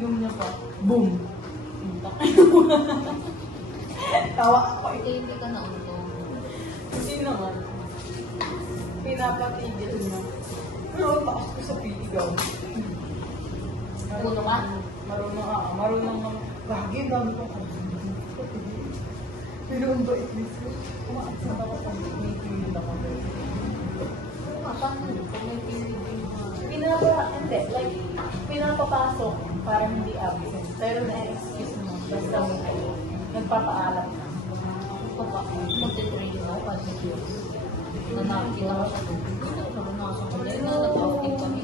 inom niya pa. Boom! Tawa ako eh. Hindi ka na untong. Hindi naman. Pinapatigil niya. Pero ang taas ko sa pitigaw. Uno ka? Marunong ng lagi dami ko. Pero ang bait nito. Kumaaksan ako pag may period ako. Paano kung may period din na? Hindi. Like, pinapapasok para hindi absent. Pero na-excuse mo. Basta mo kayo. Nagpapaalam na. Mag-train ako pag sa Diyos. Nanakita ko sa tubig. Hindi ko naranasan ko. Dahil na nag-outing kami.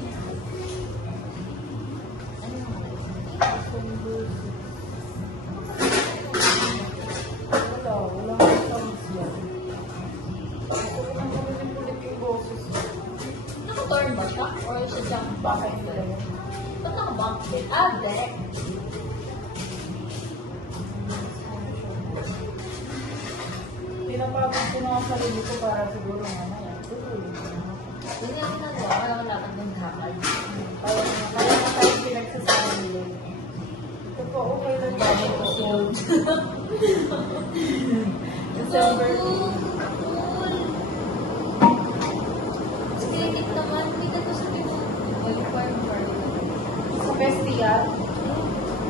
Wala akong sounds yan. Ang kulit yung boses. Naka-turn ba siya? Or siya siyang Baka yung dalawa. ba't naka-bunk din? Ah, deck. Pinapagod ko na ang sarili ko para siguro mamaya. Hindi ako nagawa. Kaya wala ka ng hakal. Kaya na tayo pinagsasabi. Ito po, okay lang Gamit ko si Lord. December. Spirit naman. Hindi ka to sa Pinuno. Sa festival.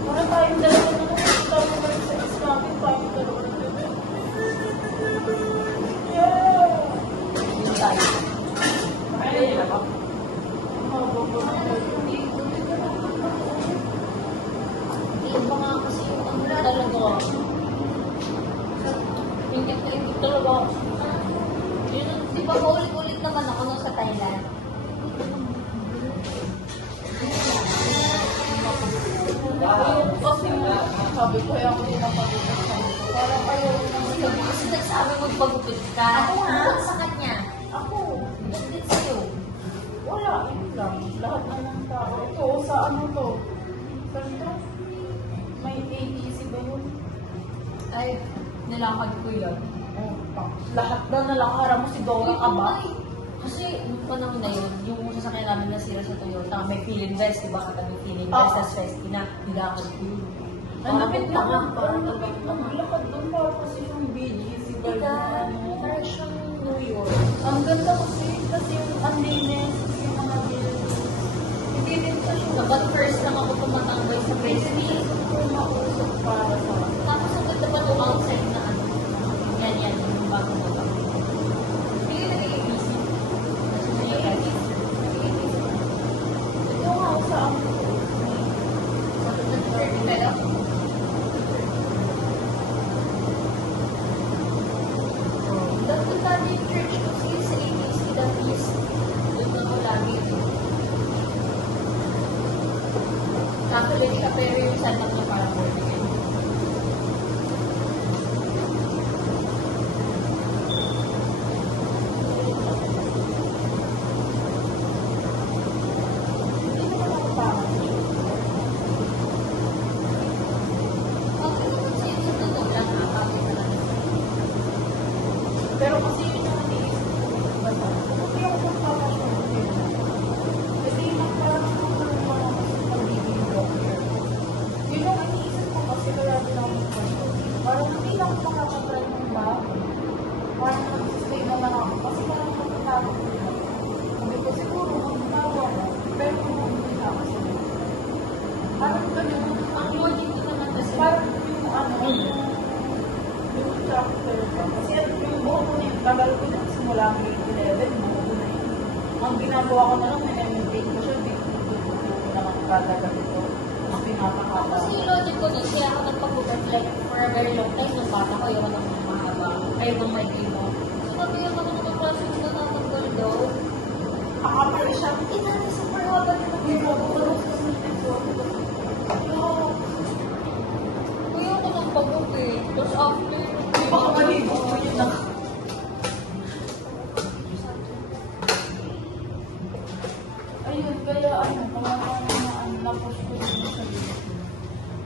Para tayong dalawa na nakikita mo kayo sa islamin, tayong dalawa na dalawa. Yeah! Yung tayo. Ay, ako. Iba nga kasi yung ano talaga. Hindi talaga. Yun, di ba ulit-ulit naman ako nung sa Thailand? Ayun kasi sabi ko yung pinapagod sa parang ayaw naman sabi. Kasi nagsabi magpagupit ka. Ako nga. Sa kanya. Ako, Hindi sa'yo. wala, yun lang. Lahat na ng tao. Ito, sa ano to? Saan to? May ATC ba yun? Ay, nilakad ko yun. Oh, lahat na nalakaran mo si Dora ka ba? Kasi nung panahon na yun, yung sasakyan namin nasira sa Toyota, may feeling vest, diba? Kata may feeling Ah. vest, tas festy na, nilakad ko yun. Ang lapit Parang lang. parang Ang lapit lang. Lakad doon para kasi yung BGC ba Ika, yun? parang siyang New York. Ang ganda kasi yung ang linis, yung mga buildings. Hindi din pa siya. Dapat first lang ako tumatambay sa Presley. Pumausok para sa Tapos ang ganda pa nung outside na ano, yan, yung bago na ba. Hindi ka nagiging busy. Kasi nagiging busy. ito nga sa ang Sa Thursday na lang. Dapat tayo yung church kasi sa ATC, that is, doon ako lagi. Catholic siya, pero yung setup niya parang born again. hindi naman ako pangat. Okay naman sa'yo sa totoo lang, bakit na lang. Pero kasi yun yung iniisip ko. Basta, hindi ako magpapasyon. Kasi yung nagparang ako sa pagiging doctor. Yun yung iniisip ko kasi kaya din ako magpapasyon. Parang hindi lang ako makakatry ng bago. Parang mag-stay na lang ako. Kasi parang natatakot ko na. Sabi ko siguro magbawa na. Pero kung hindi na ako sa parang ganun. Ang logic ko naman kasi, Parang yung ano, yung chapter ba? Kasi yung buho ko na yun, tagal ko na simula ang grade 11, buho ko na yun. Ang ginagawa ko na lang, minimitate ko siya, dito ko na lang katagal ito. Mas pinapakata. kasi yung logic ko nun, kaya ako nagpag-work like for a very long time, nung bata ko, ayaw ng mahaba, ayaw ng may mo. So, nabigyan ako ng mga klase na natatanggal daw. Kakapal siya. Inanay super haba din ang Hindi ko ginagawa ako ko. sa nito. Kuya ko ng pag-upit. Tapos after, Baka maligo mo yun na. Ayun, kaya ano, na-push ko din sa sarili ko.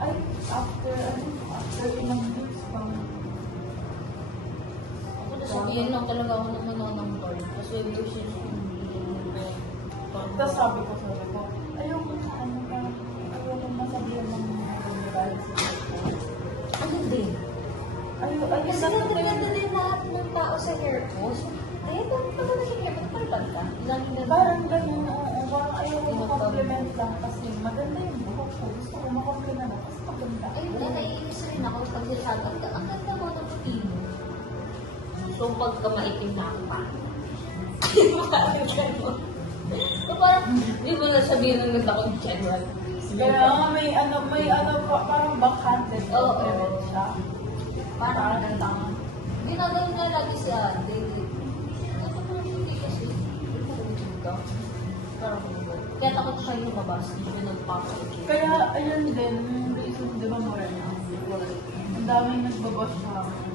Ay, after ilang weeks, pang ako nasabihin lang talaga ako ng mananang tol. Kasi ever since, tapos sabi ko, ayoko na ano, parang ayoko na sabihan ng sa hair ko. So, eh, bakit naman naging hair ko? Palipad ka? Laging ganun. Parang ganun, oo. Parang ayaw ko compliment lang kasi maganda yung buhok ko. Gusto ko makompliment ako kasi maganda. Ayun na, naiinis rin ako pag sinasabi, ang ganda mo ng puti mo. So, pagka maitim na ako pa. Parang gano'n. So, parang, di mo na sabihin ng ganda ko in general. Kaya nga may ano, parang backhanded Oo. compliment siya. Parang ganda ka. Ginagawa nga lagi si ate. Ano ko hindi kasi. Parang kaya takot siya yung lumabas. Hindi siya nagpapakit. Kaya, ayun din, yung reason, di ba, Morena? Ang daming nagbabash sa akin.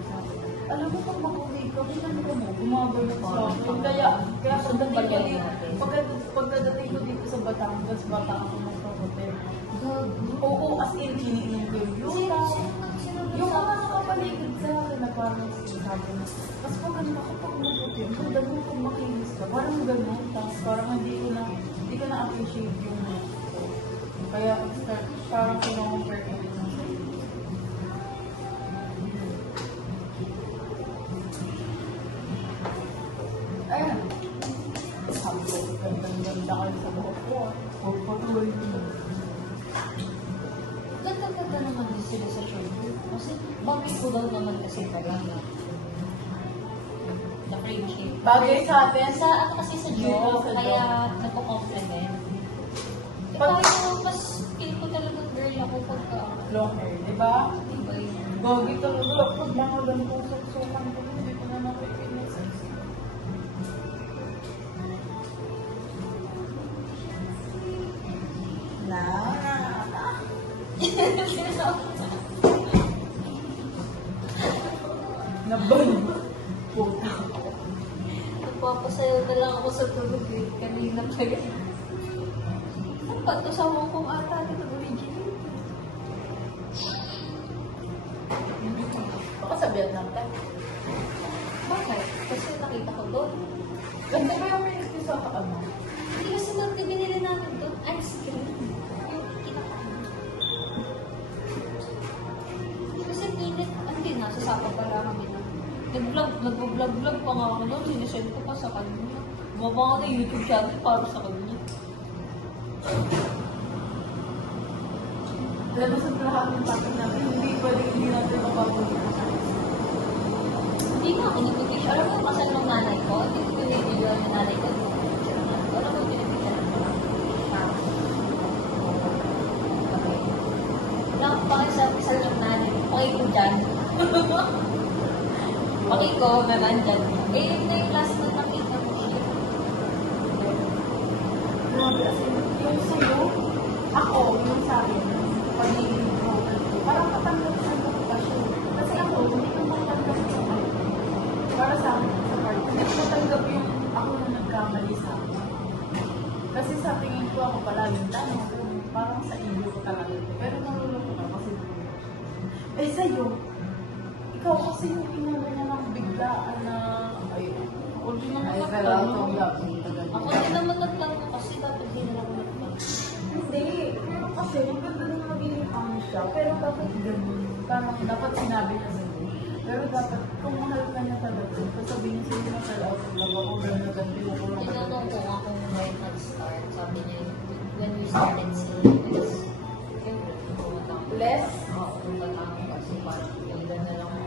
Alam mo, pag makulig ka, pinanto mo, gumagano sa akin. Kaya pagdating ko dito, pagkadating ko dito sa Batangas, bata ako ng hotel. Oo, as in, hiniinom ko yung yuta. Yung mga nakapaligid sa akin na parang sinasabi na, mas maganda kapag mabuti, maganda mo kung makinis ka. Parang gano'n, tapos parang hindi ko na-appreciate yung ko. Kaya start, parang kinocompare ko rin sa iyo. Ayan. Sabi ko, ganda-ganda kayo sa buhok ko. Huwag patuloy mo. Ganda-ganda naman din sila sa shoulder. Kasi bagay ko daw naman kasi talaga. The frame shape. Bagay sa atin. Sa ano kasi sa jaw, Sa jaw. kaya nagko-compliment. Eh, parang mas feel ko talagang girl ako pagka Long hair, di ba? diba yun? Gogi talaga. Pag mga ganitong suksukan ko, hindi ko na nakikinis. Na. Naban. Puta. Nagpapasayaw na lang ako sa tulog eh. Kanina talaga. Ano ba ito sa Hong Kong ata ito original? Baka sa Vietnam tayo. Bakit? Kasi nakita ko doon. Ganda ba yung ministry sa ano? Hindi kasi binili namin doon. Ice cream. Yung kinakain. Kasi init. Hindi, nasa sapa pala kami na. Nag-vlog pa nga ako noon. Sinesend ko pa sa kanya. Bumaba ako ng YouTube channel para sa kanya. Alam mo sa lahat ng topic natin, hindi natin mapapulit. Hindi nga ako nag-picture. Alam mo, kasal ng nanay ko. Hindi ko pinipicture ng nanay ko. Alam mo, pinipicture ng Wala ko pa sa kasal ng nanay ko. Paki ko dyan. Paki ko na nandyan. Eh, yun na yung last na nakita ko siya. Grabe, as in, yung sa'yo, ako, yung sa akin, pagiging broken ko, parang matanggap sa bakasyon. Kasi ako, hindi ko matanggap yung ano. Para sa akin, sa part, hindi ko matanggap yung ako na nagkamali sa akin. Kasi sa tingin ko ako pala yung tanong, parang sa iyo ko talaga. Pero naluloko ka kasi eh sa'yo, ikaw kasi yung inano niya ng biglaan na, ay, ako din naman Ay, pero ako yung Ako din naman nagplano kasi dapat din lang ako nagplano. Hindi. Pero kasi, maganda din na maging ano siya. Pero bakit ganun? Parang dapat sinabi niya sa'yo. Pero dapat, kung mahal ka niya talaga, sasabihin niya sa'yo na fell out of love ako, gano'n, gano'n, ko lang. Tinanong ko nga kung when nag-start. Sabi niya, when we started seeing this. Siyempre, pumunta ako. Less? Oo.